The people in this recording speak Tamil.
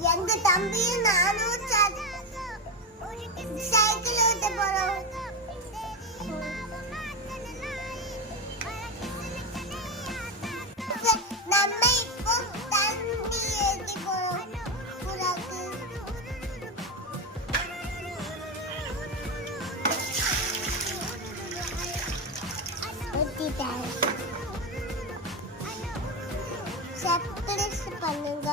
எங்க தம்பியும் நானும் சைக்கிள் ஓட்ட போறோம். நம்ம இப்போ தண்ணி ஏத்தி போறோம். சப்ஸ்கிரைப் பண்ணுங்க.